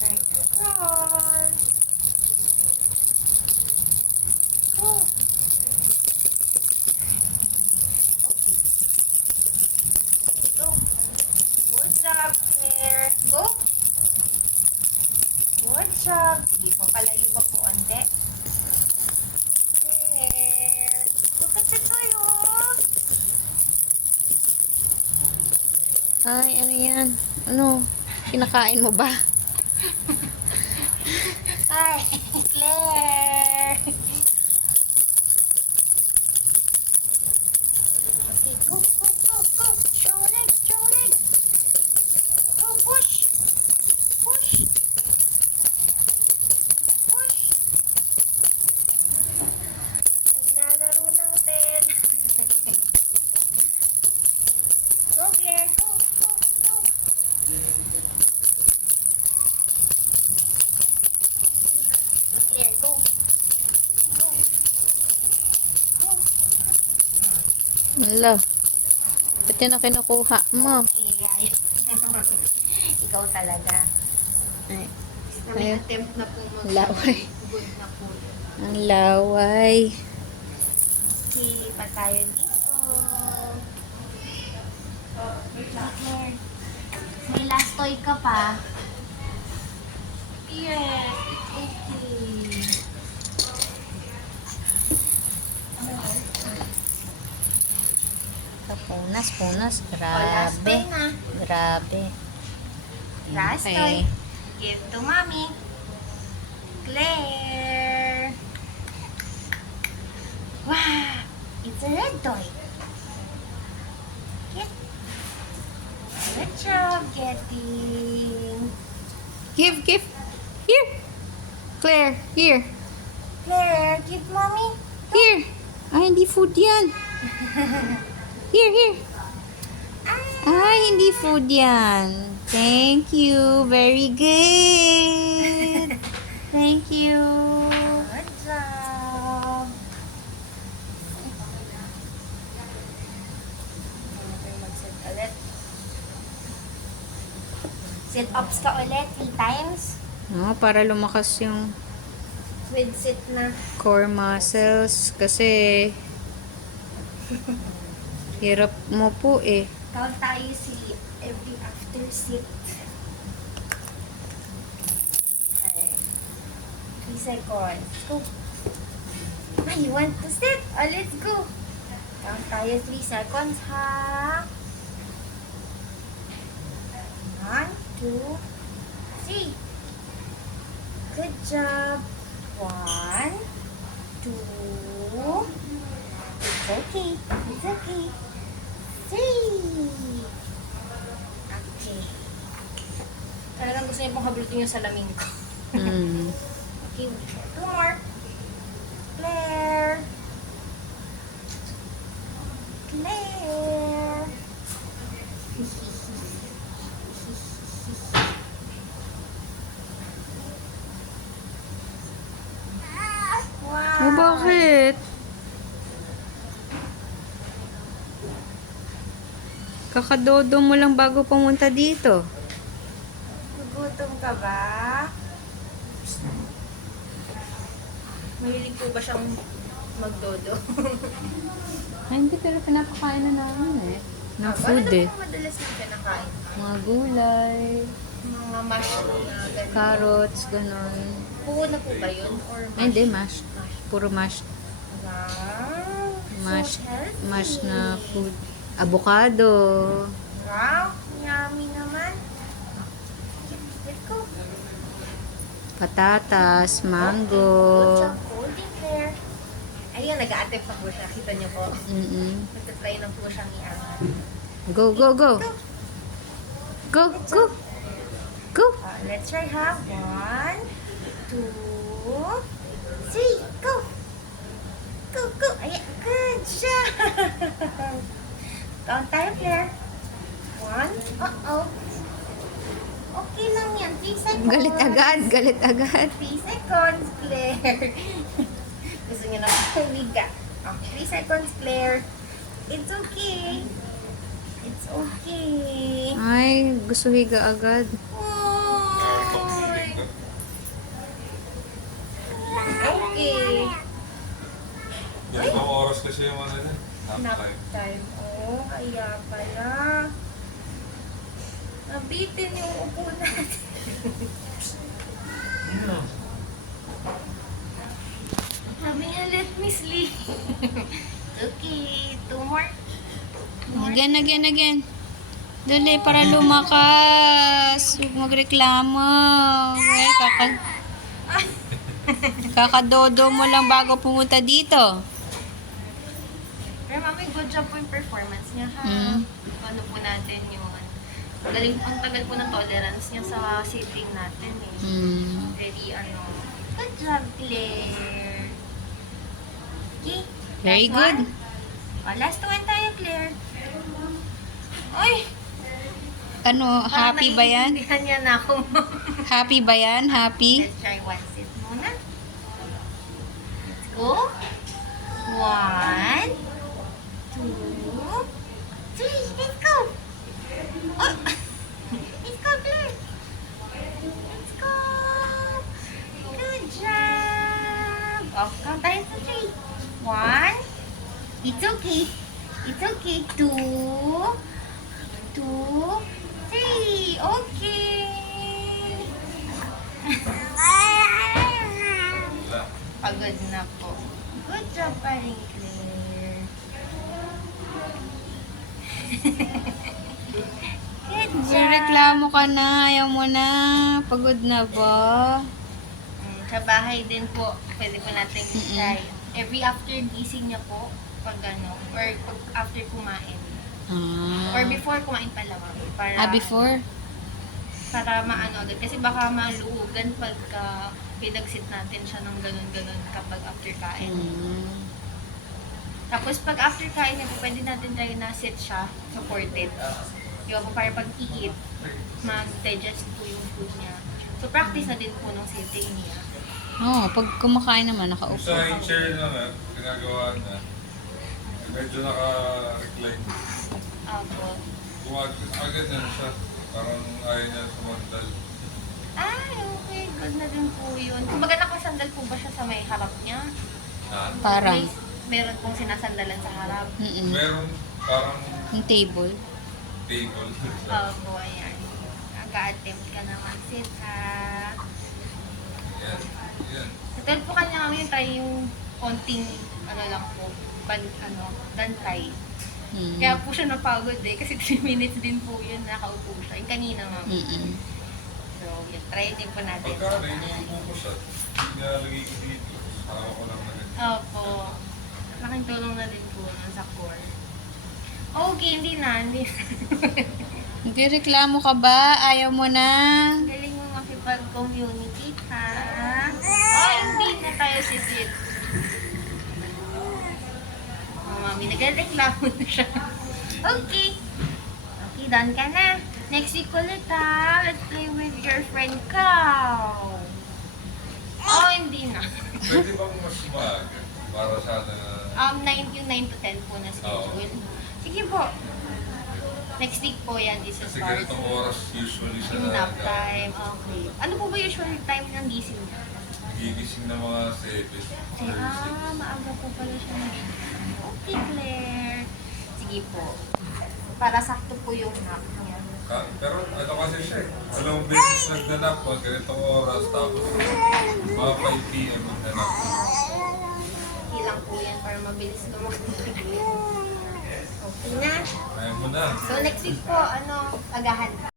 Right across. Go. Go. Good job, Claire. Go. Good job. Sige po, palayo pa po onte. Claire. Look at the toy, oh. Ay, ano yan? Ano? Kinakain mo ba? Hi, Claire. Okay, go, go, go, go. Show legs, show legs. Go, push. Push. Push. Naglalaro ng tel. Go, Claire. Go, go, go. Claire, go. Go. Go. Wala. Ba't yan ang kinukuha mo? Iyay. Ikaw talaga. Ay, May Ayun. attempt na po Laway. good na po yun. Ang laway. Okay, pa tayo dito. Claire, may last toy ka pa. Yes, it's okay. Punas, punas. Last Grabe. toy na. Grabe. Last Okay. toy. Give to mommy. Claire. Wow, it's a red toy. Get. Good job getting. Give. Here. Claire, here. Claire, give mommy. Here. Ay, hindi food yan. Here. Ay, hindi food yan. Thank you. Very good. Thank you. Good job. Mag-sit ulit. Sit-ups ka ulit 3 times. No, para lumakas yung With sit na. core muscles kasi hirap mo po eh. Count tayo si every after sit. Alright. 3 seconds. Go. Ah, you want to sit? Oh, let's go. Count tayo 3 seconds, ha? 1, 2, 3. Good job. 1, 2. It's okay. It's okay. 3. Okay. Talagang gusto niya pong hablutin yung salamin ko. Mm. Okay, 2 more. Claire. Claire. Wow. Oh, bakit? Kakadodo mo lang bago pumunta dito. Gugutom ka ba? Mahilig po ba siyang magdodo? Ay, hindi pero pinapakain na namin eh. Na Ano food na eh. po madalas yung kinakain? Mga gulay, Mga mash na ganun. carrots, ganun. Buo na po ba yun? Or mash? Ay, hindi, mash. Puro mash. Wow. Mash, So healthy. mash na food. Avocado. Wow. Yummy naman. Let's go. Patatas, Good mango. job, holding Claire. Ayun, nag-a-attempt na po siya. Kita niyo po. Nagtatry na po siyang iangat. Go. Go. Let's try ha. 1, 2, 3. Go. Go. Ayan. Good job. Count tayo, Claire. 1. Uh-oh. Okay lang yan. 3 seconds. Galit agad. 3 seconds, Claire. Gusto niyo na humiga. Okay, 3 seconds, Claire. It's okay. It's okay. Ay, gusto higa agad. Oh, Ganitong oras kasi yung ano niya. Nap Nap time. time. Oo, kaya pala. Nabitin yung upo natin. Sabi niya, let me sleep. Okay, two more. Again. Dali, para lumakas. Huwag magreklamo. Ay, kakadodo mo lang bago pumunta dito. Pero mami, good job po yung performance niya ha. Mm. Ano po natin yung galing, ang tagal po ng tolerance niya sa sitting natin eh. Hmm. Very good job, Claire. Okay. Very last good. One. Oh, last one tayo, Claire. Oy! Ano, happy ba yan? Naiintindihan niya na ako. Happy ba yan? Happy? Let's try one sit muna. Let's go. 1, 2, 3. Let's go. Oh. Let's go, Claire. Let's go. Good job. Oh, count tayo sa 3. 1. It's okay. It's okay. 2, 2, 3. Okay. Wala. Pagod na po. Good job pa rin, Claire. Good job. Reklamo ka na. Ayaw mo na. Pagod na ba? Sa bahay din po, pwede po natin try. Every after gising niya po, pag or pag after kumain. Or before kumain pala, mami. Para, Before? Para maano agad. Kasi baka maluugan pagka pinagsit natin siya ng ganun-ganun kapag after kain. Tapos pag after kain niya po, pwede natin try na sit siya, supported. Di ba po, para pag i-eat, mag-digest po yung food niya. So practice na din po nung sitting niya. Pag kumakain naman, Yung nakaupo. sa chair na nga, ginagawa na, medyo naka-recline. Opo. Agad na siya. Parang ayaw niya sumandal. Ay, okay. Good na din po yun. Kumbaga nakasandal po ba siya sa may harap niya? Parang. Meron pong sinasandalan sa harap. Meron parang Yung table. table. Opo, ayan. Nag-attempt ka naman, sit ha. Yan. Yan. Natal po kanya kami try yung konting, lang po, dantay. Kaya po siya napagod eh, kasi 3 minutes din po yun, nakaupo siya. Yung kanina nga. So, yun, try din po natin. Pagka inuupo ko siya, nilalagay ko dito. Hawak ko lang na ganito. Opo. Laking tulong na din po nun sa core. Okay, hindi na. Nagreklamo ka ba? Ayaw mo na? Galing mo makipag-communicate, ha? Oh, hindi na tayo sisit. Oh, mami, nagreklamo na siya. Okay. Okay, done ka na. Next week ulit, ha? Let's play with your friend Cow. Oh, hindi na. Pwede bang mas maaga? Para sana... 9 to 10 po na schedule. Sige po. Next week po yan, this is Kasi ganitong oras usually siya yung nap time. Okay. Ano po ba usual time ng gising niya? gigising ng mga 7. Maaga po pala siya nagising. Okay, Claire. Sige po. Para sakto po yung nap niya. Pero ano kasi siya eh. Alam mo, beses nagdanap pag ganitong oras tapos mga 5 p.m. magdanap. Okay lang po yan para mabilis lumakad. Okay na. Ayaw mo na. So next week po, agahan.